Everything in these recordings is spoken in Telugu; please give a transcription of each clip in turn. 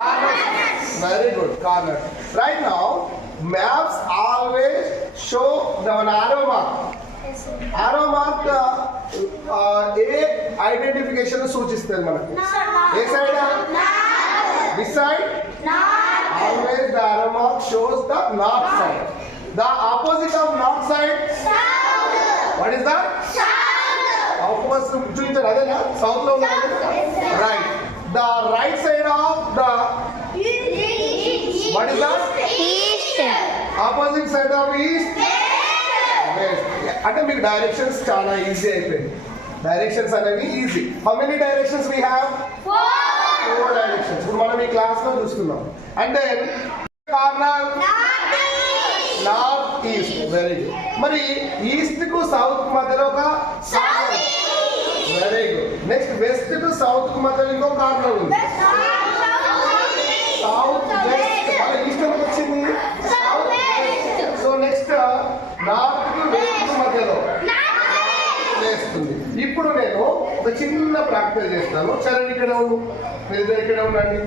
Very good, corner. Right now, maps always show the arrow mark. Arrow mark a identification సూచిస్తుంది మనకు. ఏ side? This side? Always the arrow mark shows the north side. The opposite of north side? South. What is that? South. Opposite చూపించారు అదేనా? South లో ఉన్నది. Right. The right side of the what is that? East. Opposite side of east? West. అంటే మీకు డైరెక్షన్స్ చాలా ఈజీ అయిపోయింది. డైరెక్షన్స్ అనేవి easy. How many directions we have? 4 directions. ఇప్పుడు మనం ఈ క్లాస్ లో చూస్తున్నాం. అంటే corner north east. Very good. మరి ఈస్ట్ కు సౌత్ మధ్యలో ఒక వెరీ గుడ్. నెక్స్ట్ వెస్ట్ కు సౌత్ కు మధ్యలో ఇంకో కార్నర్ ఉంది. South west. ఈస్ట్ ఎందుకు వచ్చింది? South west. So next north కు వెస్ట్ కు మధ్యలో వేస్తుంది. ఇప్పుడు నేను ఒక చిన్న ప్రాక్టీస్ చేస్తాను. చరణ్ ఇక్కడ ఉండు, మీరిద్దరు ఇక్కడ ఉండండి,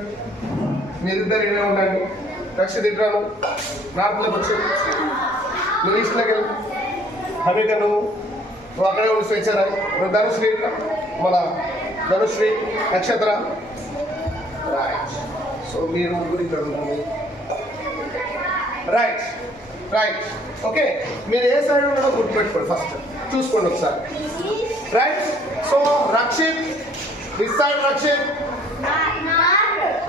మీరిద్దరు ఇక్కడ ఉండండి. రక్షిత్ ఇట్రాను, నార్త్లోకి వచ్చి నువ్వు ఈస్ట్లోకి వెళ్ళి హమిక నువ్వు అక్కడే ఉండి స్వేచ్ఛరాయి. నువ్వు ధనుశ్రీ మన ధనుశ్రీ నక్షత్ర రైట్. సో మీరు ముగ్గురు ఇక్కడ ఉంటుంది. Right right. ఓకే, మీరు ఏ సైడ్ ఉన్నాడో గుర్తుపెట్టుకోండి. ఫస్ట్ చూసుకోండి ఒకసారి. Right. So Rakshit this side. Rakshit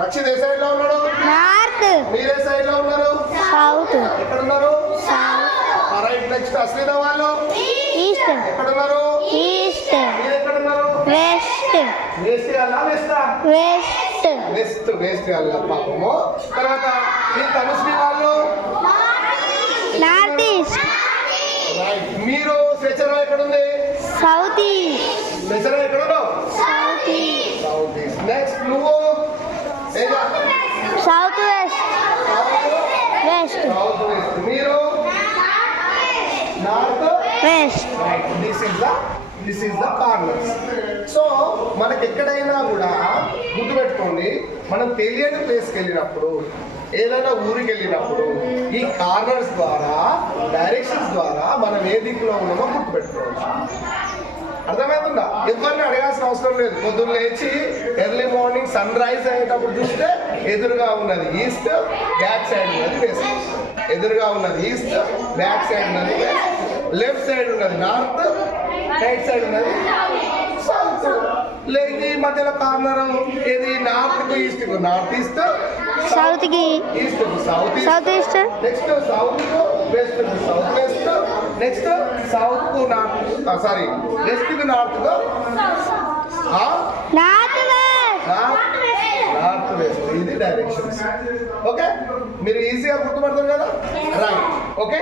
Rakshit ఏ సైడ్ లో ఉన్నాడు? నార్త్. మీరు ఏ సైడ్ లో ఉన్నారు? సౌత్. ఎక్కడ ఉన్నారు? సౌత్. రైట్. నెక్స్ట్ అశ్విన వాళ్ళు ఈస్ట్. ఎక్కడ ఉన్నారు? ఈస్ట్. మీరు ఎక్కడ ఉన్నారు? వెస్ట్. వేస్ట్ అలా వేస్తా? వెస్ట్. వెస్ట్. వేస్ట్ అలా పాపము. తర్వాత మీ తనుశ్రీ వాళ్ళు నార్త్ ఈస్ట్. రైట్. మీరు స్వేచ్ఛరావు ఎక్కడ ఉంది? South east. స్వేచ్ఛరావు ఎక్కడ ఉన్నావు? South east. South east. Next నువ్వు south west. West. South west. మీరు north west. Right. This is the corners. So మనకి ఎక్కడైనా కూడా గుర్తుపెట్టుకోండి, మనం తెలియని ప్లేస్కి వెళ్ళినప్పుడు, ఏదైనా ఊరికి వెళ్ళినప్పుడు ఈ కార్నర్స్ ద్వారా, డైరెక్షన్స్ ద్వారా మనం ఏ దిక్కులో ఉన్నామో గుర్తుపెట్టుకోవచ్చు. అర్థమవుతుందా? ఎవరిని అడగాల్సిన అవసరం లేదు. పొద్దున్న లేచి ఎర్లీ మార్నింగ్ సన్ రైజ్ అయ్యేటప్పుడు చూస్తే ఎదురుగా ఉన్నది ఈస్ట్, బ్యాక్ సైడ్ ఉన్నది వెస్ట్. ఎదురుగా ఉన్నది ఈస్ట్, బ్యాక్ సైడ్ ఉన్నది వెస్ట్. లెఫ్ట్ సైడ్ ఉన్నది నార్త్, రైట్ సైడ్ ఉన్నది సౌత్. లేదు మధ్యలో కార్నర్ ఏది? నార్త్ కు ఈస్ట్ కు నార్త్ ఈస్ట్, సౌత్ కి ఈస్ట్ కు south south east. Next south కు వెస్ట్ కు సౌత్ వెస్ట్. నెక్స్ట్ సౌత్ కు నార్త్, సారీ వెస్ట్ కు నార్త్ కు నార్త్ వెస్ట్. North west. ఇది డైరెక్షన్స్. ఓకే, మీరు ఈజీగా గుర్తుపడతారు కదా. రైట్. ఓకే.